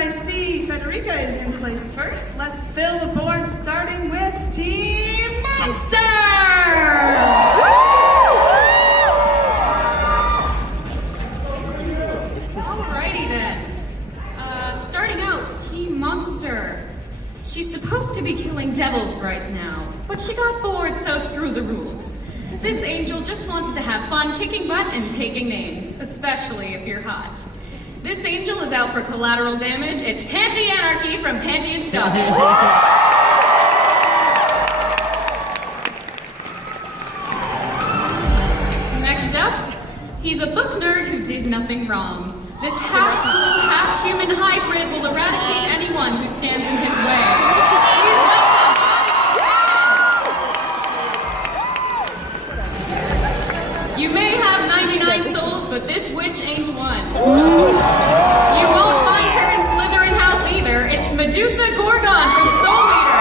I see Federica is in place first, let's fill the board starting with Team Monster! Alrighty then. Starting out, Team Monster. She's supposed to be killing devils right now, but she got bored, so screw the rules. This angel just wants to have fun kicking butt and taking names, especially if you're hot. This angel is out for collateral damage. It's Panty Anarchy from Panty and Stocking. Next up, he's a book nerd who did nothing wrong. This half-cool, half-human hybrid will eradicate anyone who stands in his way. Please welcome Monica. You may have 99 souls, but this witch ain't one. You won't find her in Slytherin House either. It's Medusa Gorgon from Soul Eater.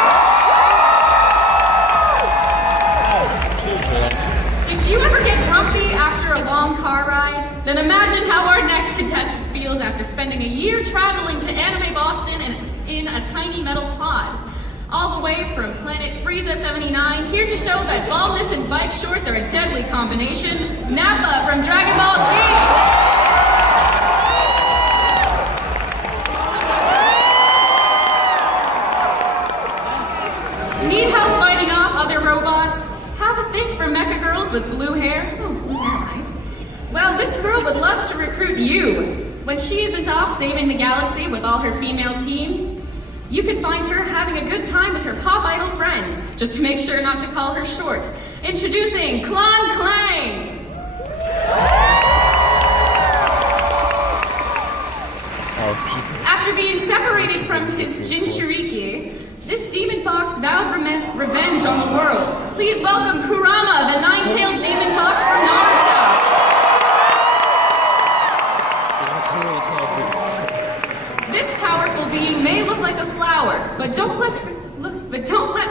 Did you ever get grumpy after a long car ride? Then imagine how our next contestant feels after spending a year traveling to Anime Boston and in a tiny metal pod. All the way from planet Frieza 79, here to show that baldness and bike shorts are a deadly combination, Nappa from Dragon Ball Z! Need help fighting off other robots? Have a thing for mecha girls with blue hair? Oh, blue hair, nice. Well, this girl would love to recruit you. When she isn't off saving the galaxy with all her female team, you can find her having a good time with her pop idol friends, just to make sure not to call her short. Introducing Klon Klang! After being separated from his Jinchuriki, this demon fox vowed revenge on the world. Please welcome Kurama, the nine-tailed demon fox from Naruto. This powerful being may look like a flower, but don't let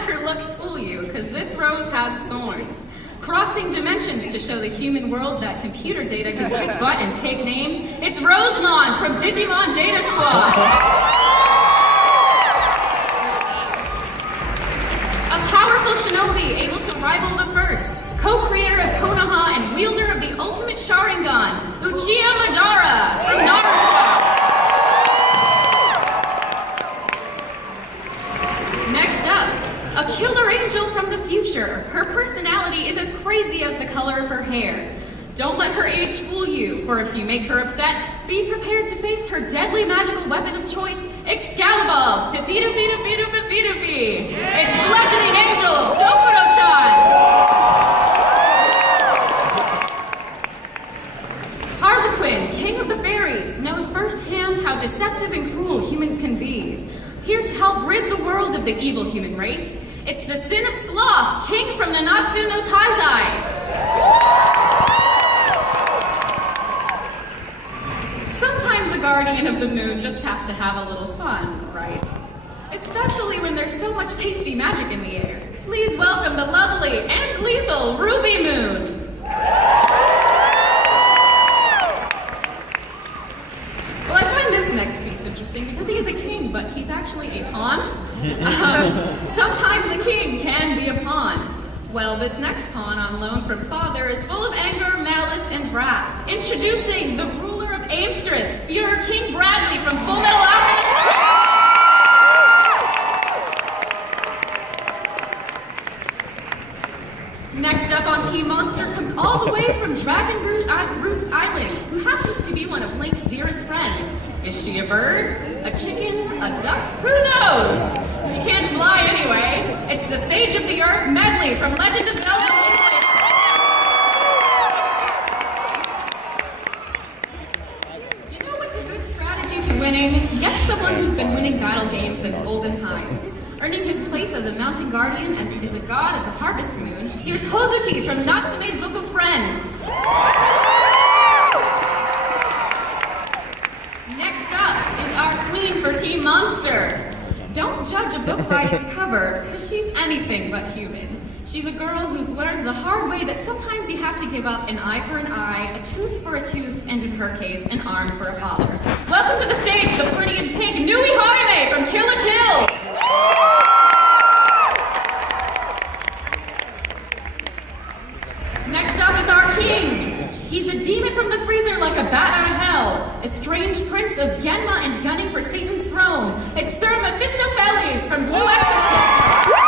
her looks fool you, because this rose has thorns. Crossing dimensions to show the human world that computer data can kick butt and take names, it's Rosemon from Digimon Data Squad. A powerful shinobi able to rival the first, co-creator of Konoha and wielder of the ultimate Sharingan, Uchiha Madara from Naruto. Next up, a killer angel from the future. Her personality is as crazy as the color of her hair. Don't let her age fool you, for if you make her upset, be prepared to face her deadly magical weapon of choice, Excalibur! Pipidu-pidu-pidu-pipidu-pi! It's Bludgeoning Angel, Dokuro-chan! Harlequin, king of the fairies, knows firsthand how deceptive and cruel humans can be. Here to help rid the world of the evil human race, it's the Sin of Sloth, king from Nanatsu no Taizai. Sometimes a guardian of the moon just has to have a little fun, right? Especially when there's so much tasty magic in the air. Please welcome the lovely and lethal Ruby Moon. Well, I find this next piece interesting because he is a king, but he's actually a pawn. Sometimes a king can be a pawn. Well, this next pawn on loan from father is full of anger, malice, and wrath. Introducing the ruler of Amstress, Fuhrer King Bradley from Full Metal Alchemist. Next up on Team Monster comes all the way from Dragon Roost Island, who happens to be one of Link's dearest friends. Is she a bird? A chicken? A duck? Who knows? She can't fly anyway. It's the Sage of the Earth Medley from Legend of Zelda. You know what's a good strategy to winning? Get someone who's been winning battle games since olden times. Earning his place as a mountain guardian and is a god of the harvest moon, he was Hozuki from Natsume's Book of Friends. Next up is our queen for Team Monster. Don't judge a book by its cover, because she's anything but human. She's a girl who's learned the hard way that sometimes you have to give up an eye for an eye, a tooth for a tooth, and in her case, an arm for a father. Welcome to the stage, the pretty in pink Nui Harime from Kill la Kill! Next up is our king. He's a demon from the freezer like a bat out of hell. A strange prince of Genma and gunning for Satan's throne. It's Sir Mephistopheles from Blue Exorcist.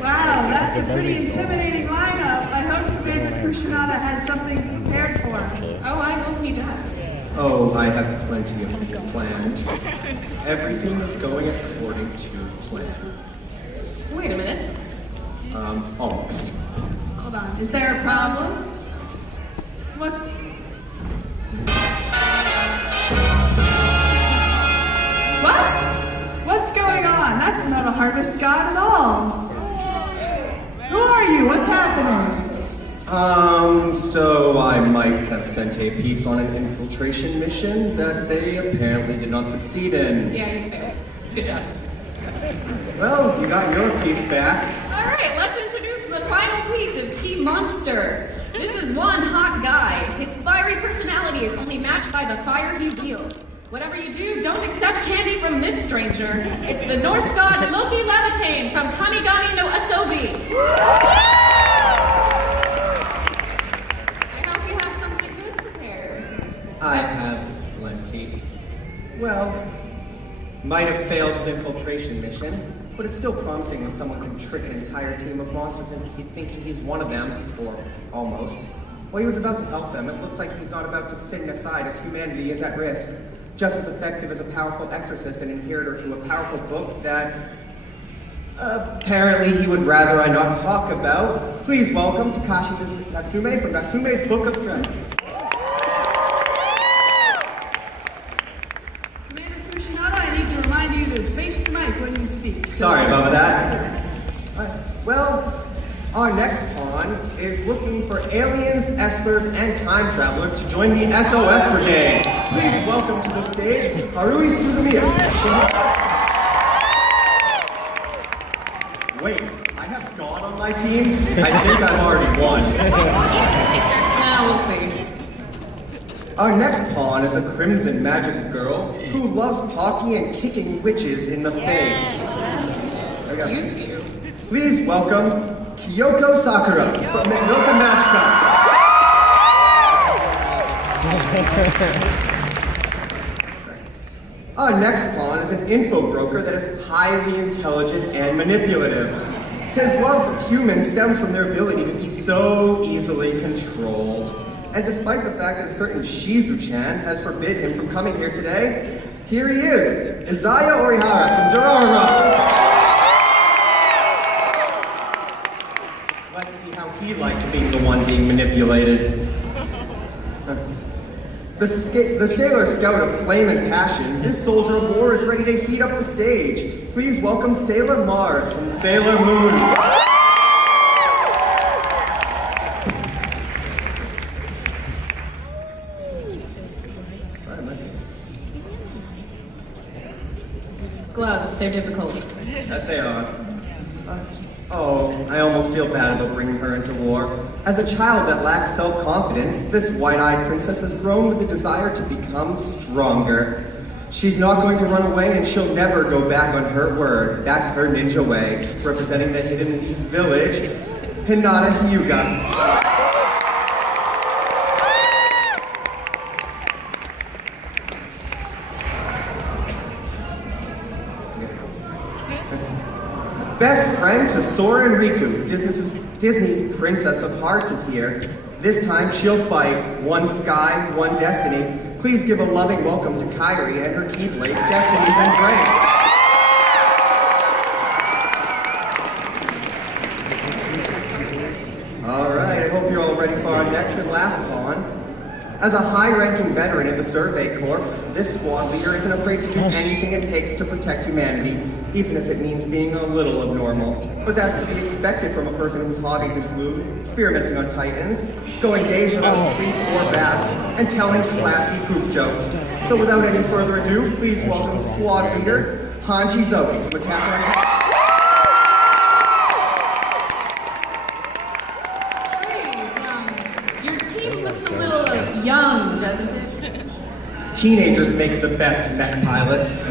Wow, that's a pretty intimidating lineup. I hope Commander Kushinada has something prepared for us. Oh, I hope he does. Oh, I have plenty of things planned. Everything is going according to plan. Wait a minute. Almost. Hold on, is there a problem? What's going on? That's not a harvest god at all. Who are you? What's happening? So I might have sent a piece on an infiltration mission that they apparently did not succeed in. Yeah, you failed. Good job. Well, you got your piece back. All right, let's introduce the final piece of Team Monster. This is one hot guy. His fiery personality is only matched by the fire he wields. Whatever you do, don't accept candy from this stranger. It's the Norse god Loki Levitain from Kamigami no Asobi. I hope you have something good prepared. I have plenty. Well, might have failed his infiltration mission, but it's still promising when someone can trick an entire team of monsters into thinking he's one of them, or almost. While he was about to help them, it looks like he's not about to sing aside as humanity is at risk. Just as effective as a powerful exorcist and inheritor to a powerful book that apparently he would rather I not talk about. Please welcome Takashi Natsume from Natsume's Book of Friends. Commander Kushinada, I need to remind you to face the mic when you speak. Sorry about that. Well, our next pawn is looking for aliens, espers, and time travelers to join the SOS Brigade. Please welcome to the stage, Harui Suzumiya. Wait, I have God on my team? I think I've already won. Now we'll see. Our next pawn is a crimson magic girl who loves hockey and kicking witches in the face. Excuse you. Please welcome Kyoko Sakura from Minoka Magica. Our next pawn is an info broker that is highly intelligent and manipulative. His love of humans stems from their ability to be so easily controlled. And despite the fact that a certain Shizu-chan has forbid him from coming here today, here he is, Izaya Orihara from Durarara. Let's see how he likes being the one being manipulated. The Sailor Scout of Flame and Passion, this soldier of war is ready to heat up the stage. Please welcome Sailor Mars from Sailor Moon. Gloves, they're difficult. That they are. Oh, I almost feel bad about bringing her into war. As a child that lacks self-confidence, this white-eyed princess has grown with the desire to become stronger. She's not going to run away and she'll never go back on her word. That's her ninja way. Representing the Hidden Leaf Village, Hinata Hyuga. Best friend to Sora and Riku, Disney's Princess of Hearts is here. This time she'll fight. One sky, one destiny. Please give a loving welcome to Kairi and her Keyblade, Destiny's Embrace. Alright, I hope you're all ready for our next and last pawn. As a high-ranking veteran in the Survey Corps, this squad leader isn't afraid to do anything it takes to protect humanity, even if it means being a little abnormal. But that's to be expected from a person whose hobbies include experimenting on Titans, going days without sleep or bath, and telling classy poop jokes. So without any further ado, please welcome squad leader, Hanji Zoe, to attack Trees, your team looks a little young, doesn't it? Teenagers make the best mech pilots.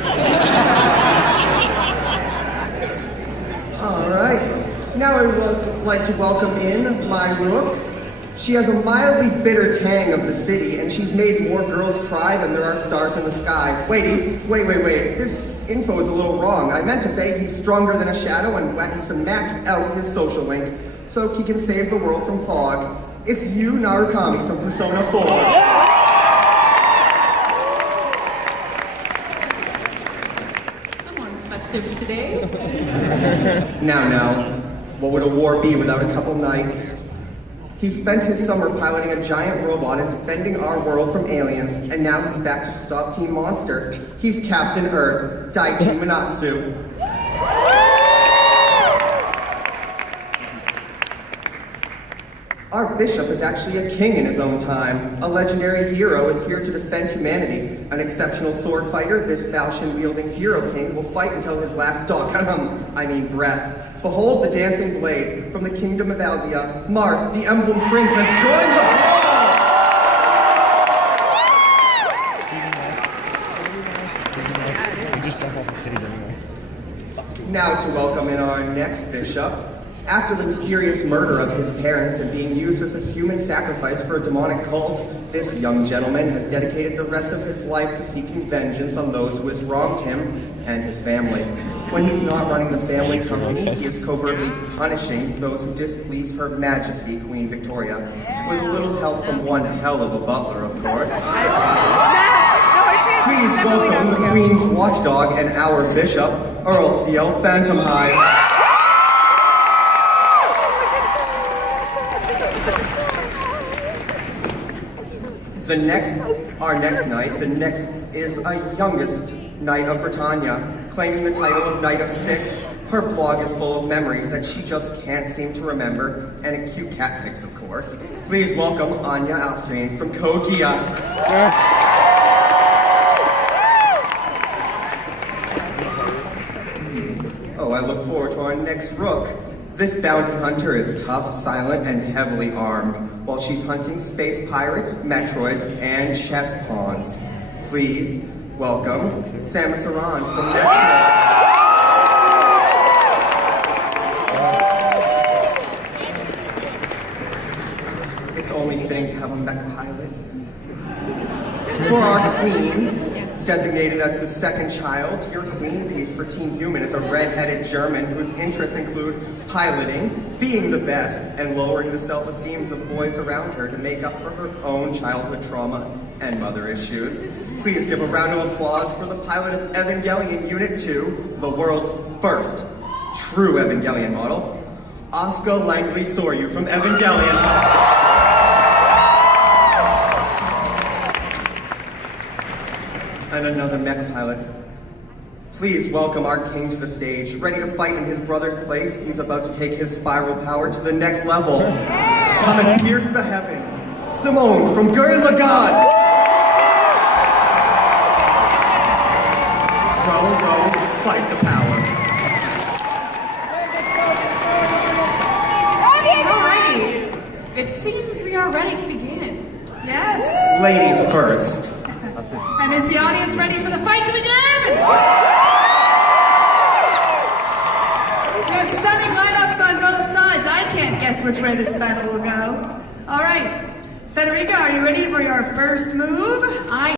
Alright, now I would like to welcome in my Rook. She has a mildly bitter tang of the city, and she's made more girls cry than there are stars in the sky. Wait, this info is a little wrong. I meant to say he's stronger than a shadow and wants to max out his social link so he can save the world from fog. It's you, Narukami, from Persona 4. Festive today. Now, what would a war be without a couple knights? He spent his summer piloting a giant robot and defending our world from aliens, and now he's back to stop Team Monster. He's Captain Earth, Daichi Manatsu. Our bishop is actually a king in his own time. A legendary hero is here to defend humanity. An exceptional sword fighter, this falchion-wielding hero king will fight until his last breath. Behold the dancing blade. From the kingdom of Aldea, Marth, the emblem prince, has joined the brawl! Now to welcome in our next bishop. After the mysterious murder of his parents and being used as a human sacrifice for a demonic cult, this young gentleman has dedicated the rest of his life to seeking vengeance on those who has wronged him and his family. When he's not running the family company, he is covertly punishing those who displease Her Majesty, Queen Victoria, with a little help from one hell of a butler, of course. Please welcome the Queen's watchdog and our bishop, Earl C.L. Phantomhive. Our next knight is a youngest Knight of Britannia, claiming the title of Knight of Six. Her blog is full of memories that she just can't seem to remember, and cute cat pics, of course. Please welcome Anya Alstrain from Code Geass. Oh, I look forward to our next Rook. This bounty hunter is tough, silent, and heavily armed, while she's hunting space pirates, Metroids, and chess pawns. Please welcome Samus Aran from Metro. It's only fitting to have a mech pilot. For our queen, designated as the second child, your queen piece for Team Human is a red-headed German whose interests include piloting, being the best, and lowering the self-esteems of boys around her to make up for her own childhood trauma and mother issues. Please give a round of applause for the pilot of Evangelion Unit 2, the world's first true Evangelion model, Asuka Langley Soryu from Evangelion. And another mech pilot. Please welcome our king to the stage. Ready to fight in his brother's place, he's about to take his spiral power to the next level. Come and pierce the heavens. Simone from Gurren Lagann. Go, fight the power. Alrighty. It seems we are ready to begin. Yes. Ladies first. And is the audience ready for the fight to begin? We have stunning lineups on both sides. I can't guess which way this battle will go. All right, Federica, are you ready for your first move?